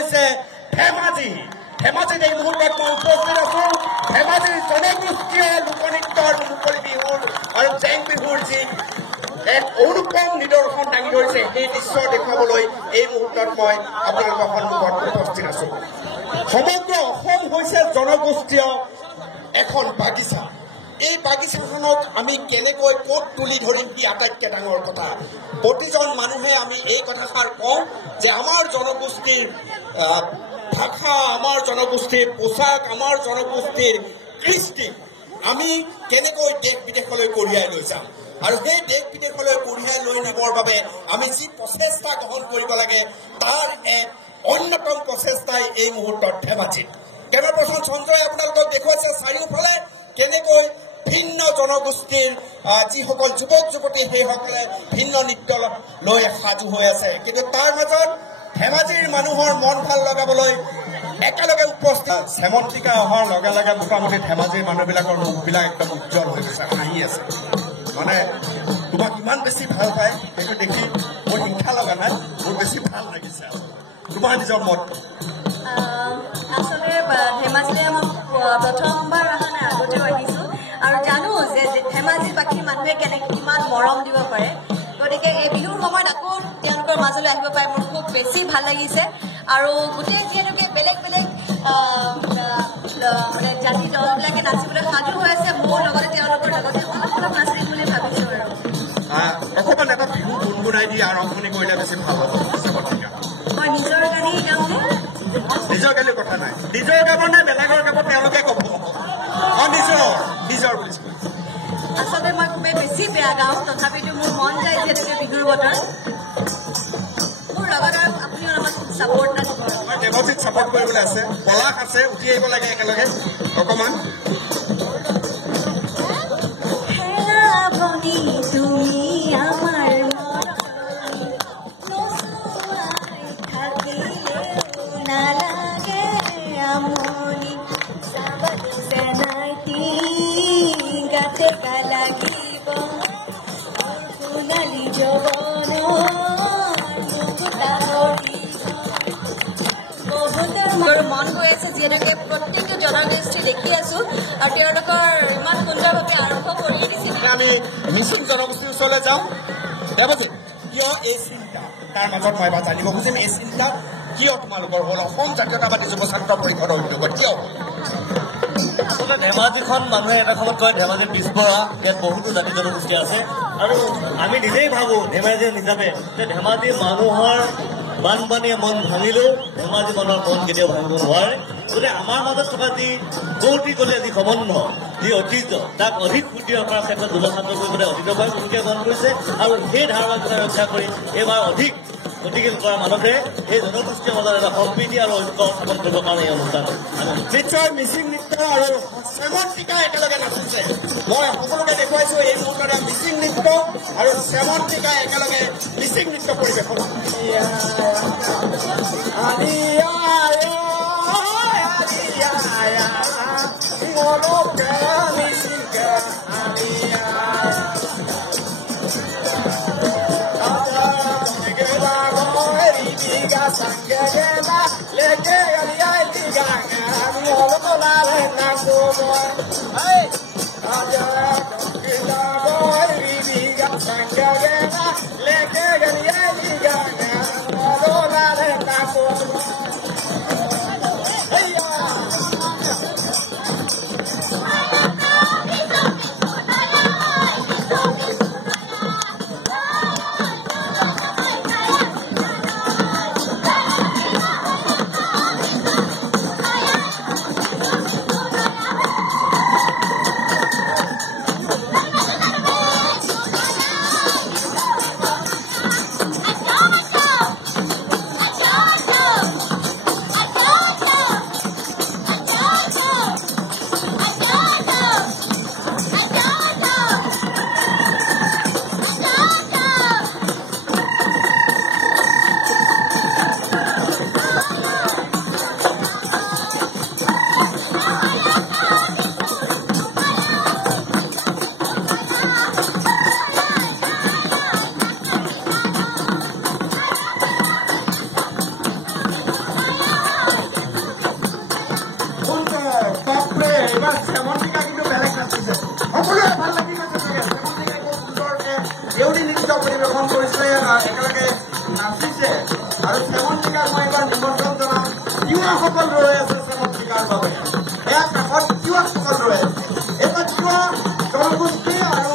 হৈছে ধেমাজি ধেমাজিত এই মুহূৰ্তত মই উপস্থিত আছো ধেমাজিৰ জনগোষ্ঠীয় লোকনৃত্যৰ মুকলি বিহুৰ আৰু জেং বিহুৰ যি এক অনুপম নিদৰ্শন দাঙি ধৰিছে সেই দৃশ্য দেখুৱাবলৈ এই মুহূৰ্তত মই আপোনালোকৰ সন্মুখত উপস্থিত আছো সমগ্ৰ অসম হৈছে জনগোষ্ঠীয় এখন বাগিচা এই বাগিচাখনক আমি কেনেকৈ ক'ত তুলি ধৰিম কি আটাইতকৈ ডাঙৰ কথা প্ৰতিজন মানুহে আমি এই কথাষাৰ কওঁ যে আমাৰ জনগোষ্ঠীৰ ভাষা আমাৰ জনগোষ্ঠীৰ পোচাক আমাৰ জনগোষ্ঠীৰ কৃষ্টি আমি কেনেকৈ দেশ বিদেশলৈ কঢ়িয়াই লৈ যাম আৰু সেই দেশ বিদেশলৈ কঢ়িয়াই লৈ নিবৰ বাবে আমি যি প্ৰচেষ্টা গ্ৰহণ কৰিব লাগে তাৰ এক অন্যতম প্ৰচেষ্টাই এই মুহূৰ্তত ধেমাজিত কেন্দ্ৰপ্ৰধান সঞ্জয়ে আপোনালোকক দেখুৱাইছে চাৰিওফালে কেনেকৈ ভিন্ন জনগোষ্ঠীৰ যিসকল যুৱক যুৱতী সেইসকলে ভিন্ন নৃত্য লৈ সাজু হৈ আছে কিন্তু তাৰ মাজত ধেমাজিৰ মানুহৰ মন ভাল লগাবলৈ একেলগে উপস্থিত হেমন্তিকা অহাৰ লগে লগে মোটামুটি ধেমাজিৰ মানুহবিলাকৰ মুখবিলাক একদম উজ্জ্বল হৈ গৈছে হাঁহি আছে মানে তোমাক ইমান বেছি ভাল পায় সেইটো দেখি মোৰ হিংসা লগা নাই মোৰ বেছি ভাল লাগিছে তোমাৰ নিজৰ মত আচলতে ধেমাজিলৈ মই প্ৰথমবাৰ অহা নাই আগতেও আহিছোঁ আৰু জানো যে ধেমাজিবাসী মানুহে কিমান মৰম দিব পাৰে গতিকে এই বিহুৰ সময়ত আকৌ তেওঁলোকৰ মাজলৈ আহিব পাৰে মোৰ খুব বেছি ভাল লাগিছে আৰু গোটেই যিহেতুকে বেলেগ বেলেগ মানে জাতি দলবিলাকে নাচিবলৈ সাজু হৈ আছে মোৰ লগতে তেওঁলোকৰ লগতে অলপ অলপ নাচিম বুলি ভাবিছোঁ আৰু অকণমান এটা বিহু গুণগুণাই দি আৰম্ভণি কৰিলে বেছি ভাল হ'ব মই নিজৰ গানেই গাওঁ নিজৰ গালে কথা নাই নিজৰ গাব নে বেলেগৰ গাব তেওঁলোকে ক'ব নিজৰ বুলি আচলতে মই খুবেই বেছি বেয়া গাওঁ তথাপিতো মোৰ মন যায় যিহেতুকে বিহুৰ বতৰ মোৰ লগত আৰু আপুনি অলপমান ছাপৰ্ট নাথাকিব ধেমাজিত ছাপৰ্ট কৰিবলৈ আছে পলাশ আছে উঠি আহিব লাগে একেলগে অকণমান মন গৈ আছে যিহেতুকে প্ৰত্যেকটো জনগোষ্ঠী দেখি আছো আৰু তেওঁলোকৰ ইমান সুন্দৰভাৱে আৰম্ভ কৰি দিছে আমি মিচিং জনগোষ্ঠীৰ ওচৰলৈ যাওঁ দেৱজী কিয় এই চিন্তা তাৰ মাজত মই এবাৰ জানিব খুজিম এই চিন্তা কিয় তোমালোকৰ হ'ল অসম জাতীয়তাবাদী যুৱ ছাত্ৰ পৰিষদৰ উদ্যোগত কিয় আচলতে ধেমাজিখন মানুহে এটা সময়ত কয় ধেমাজি পিছপৰা ইয়াত বহুতো জাতি জনগোষ্ঠী আছে আৰু আমি নিজেই ভাবোঁ ধেমাজি হিচাপে যে ধেমাজি মানুহৰ বানপানীয়ে মন ভাঙিলেও ধেমাজি মানুহৰ মন কেতিয়াও ভাঙিব নোৱাৰে গতিকে আমাৰ মাজত থকা যি কৌতিকলীয়া যি সম্বন্ধ যি ঐতিহ্য তাক অধিক সুদৃঢ় কৰাৰ ক্ষেত্ৰত যুৱ ছাত্ৰ কৰিবলৈ অতীতৰপৰাই ভূমিকা গ্ৰহণ কৰিছে আৰু সেই ধাৰণাটোকে ৰক্ষা কৰি এইবাৰ অধিক গতিশীল কৰাৰ মাজতে এই জনগোষ্ঠীৰ মাজত এটা সম্প্ৰীতি আৰু ঐক্য স্থাপন কৰিবৰ কাৰণে এই অনুষ্ঠান নিশ্চয় মিচিং নৃত্য আৰু শ্যামন্তিকা একেলগে নাচিছে মই সকলোকে দেখুৱাইছো এই মুহূৰ্ততে মিচিং নৃত্য আৰু শ্যামন্তিকা একেলগে মিচিং নৃত্য পৰিৱেশন শ্যামন্তিকা কিন্তু বেলেগ নাচিছে সকলোৱে ভাল লাগি গৈছে চাগে শ্যামন্তিকাই খুব সুন্দৰকে দেউৰী নৃত্য পৰিৱেশন কৰিছে একেলগে নাচিছে আৰু শ্যামন্তিকাক মই এবাৰ নিমন্ত্ৰণ জনাম তিৱাসকল ৰৈ আছে শ্যামন্তিকাৰ বাবে এয়া কাষত তিৱাসকল ৰৈ আছে এটা তিৱা জনগোষ্ঠী আৰু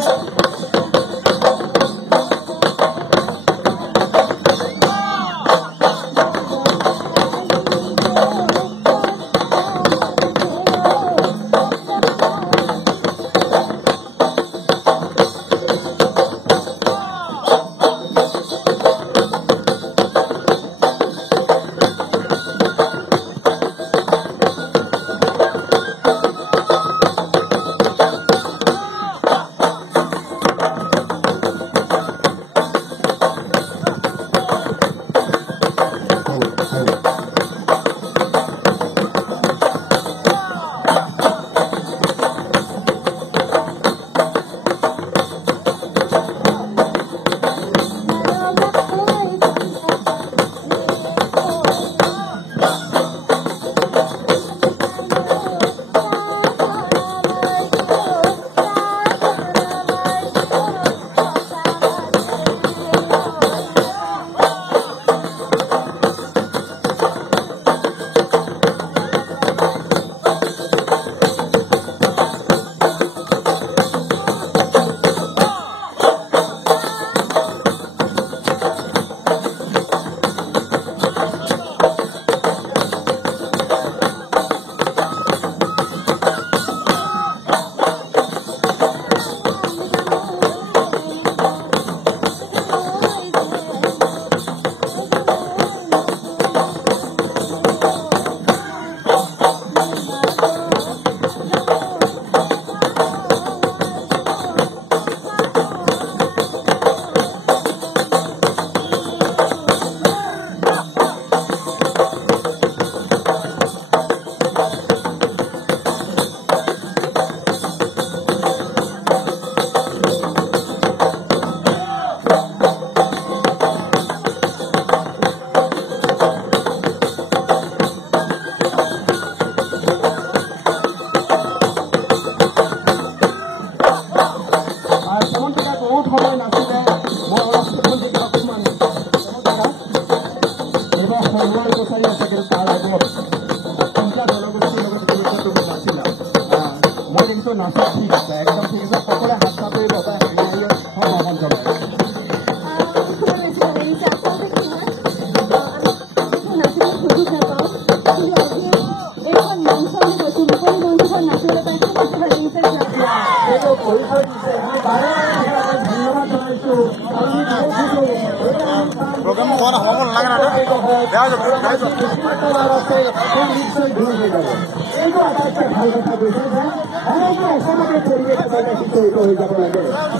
এইটো আটাইতকৈ ভাল কথা কৈছে যে আমাৰ অসমতে পৰিৱেশ এটা সৃষ্টি হৈ যাব লাগে